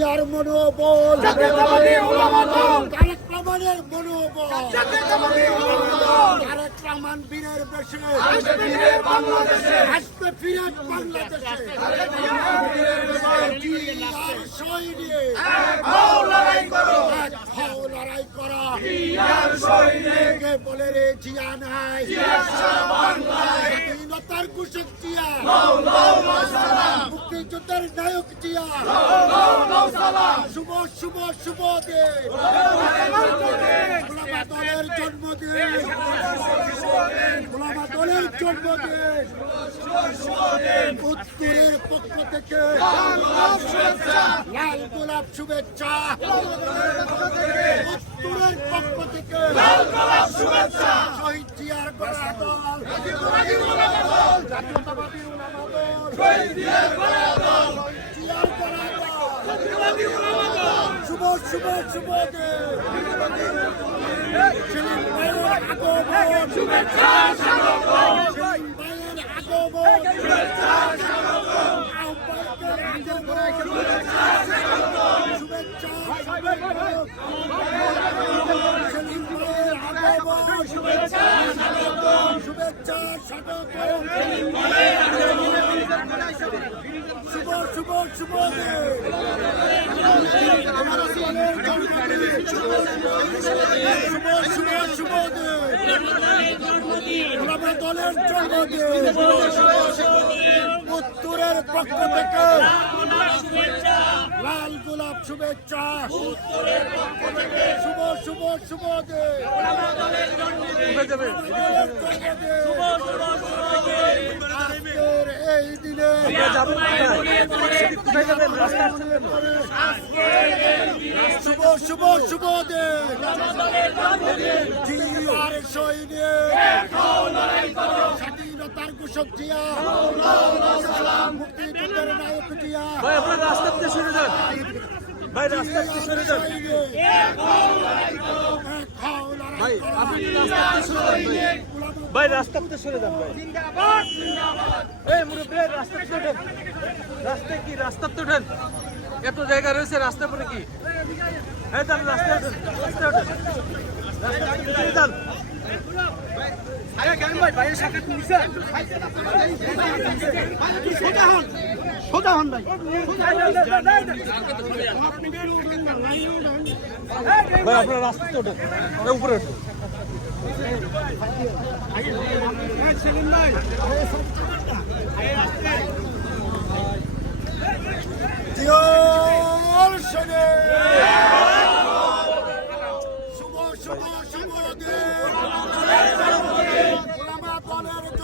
জিয়ার মনোবল। তারেক রহমানের তারেক রহমান বীরের বেশে। আসবে ফিরে বাংলাদেশে। লড়াই করো। কে বলে রে জিয়া নাই। স্বাধীনতার ঘোষক জিয়া। মুক্তিযুদ্ধের নায়ক জিয়া। শুভ শুভ দলের জন্মদিন গোলামা জন্মদিন উত্তরের পক্ষ থেকে লাল গোলাপ শুভেচ্ছা উত্তরের পক্ষ থেকে শহীদ জিয়ার গড়া দল জাতীয়তাবাদী জিয়ার গড়া দল জিয়ার গড়া দল জাতীয়তাবাদী উলামা শুভ শুভ দিন সেলিম ভাইয়ের আগমন শুভেচ্ছা স্বাগতম সেলিম ভাইয়ের আগমন শুভেচ্ছা স্বাগতম আহ্বায়কের আগমন শুভেচ্ছা স্বাগতম সেলিম ভাইয়ের আগমন শুভেচ্ছা স্বাগতম শুভেচ্ছা স্বাগতম শুভ শুভ শুভ দলের জন্মদিন। উত্তরের পক্ষ থেকে লাল গোলাপ শুভেচ্ছা। শুভ শুভ শুভ এই দিনে শুভ শুভ শুভ সৈনিক ঘোষক জিয়া। মুক্তিযুদ্ধের নায়ক জিয়া। ভাই আপনার রাস্তা থেকে সরে যান। ভাই রাস্তা থেকে সরে যান। ভাই আপনি রাস্তা থেকে সরে যান ভাই? ভাই রাস্তা থেকে সরে যান ভাই। এই মুরব্বী ওঠেন রাস্তায় কি? রাস্তা তো ওঠেন এত জায়গা রয়েছে রাস্তা পরে কি? হ্যাঁ যান রাস্তায় ওঠেন রাস্তায় ওঠেন সরে যান ভাই আপনার রাস্তা উপরে জিয়ার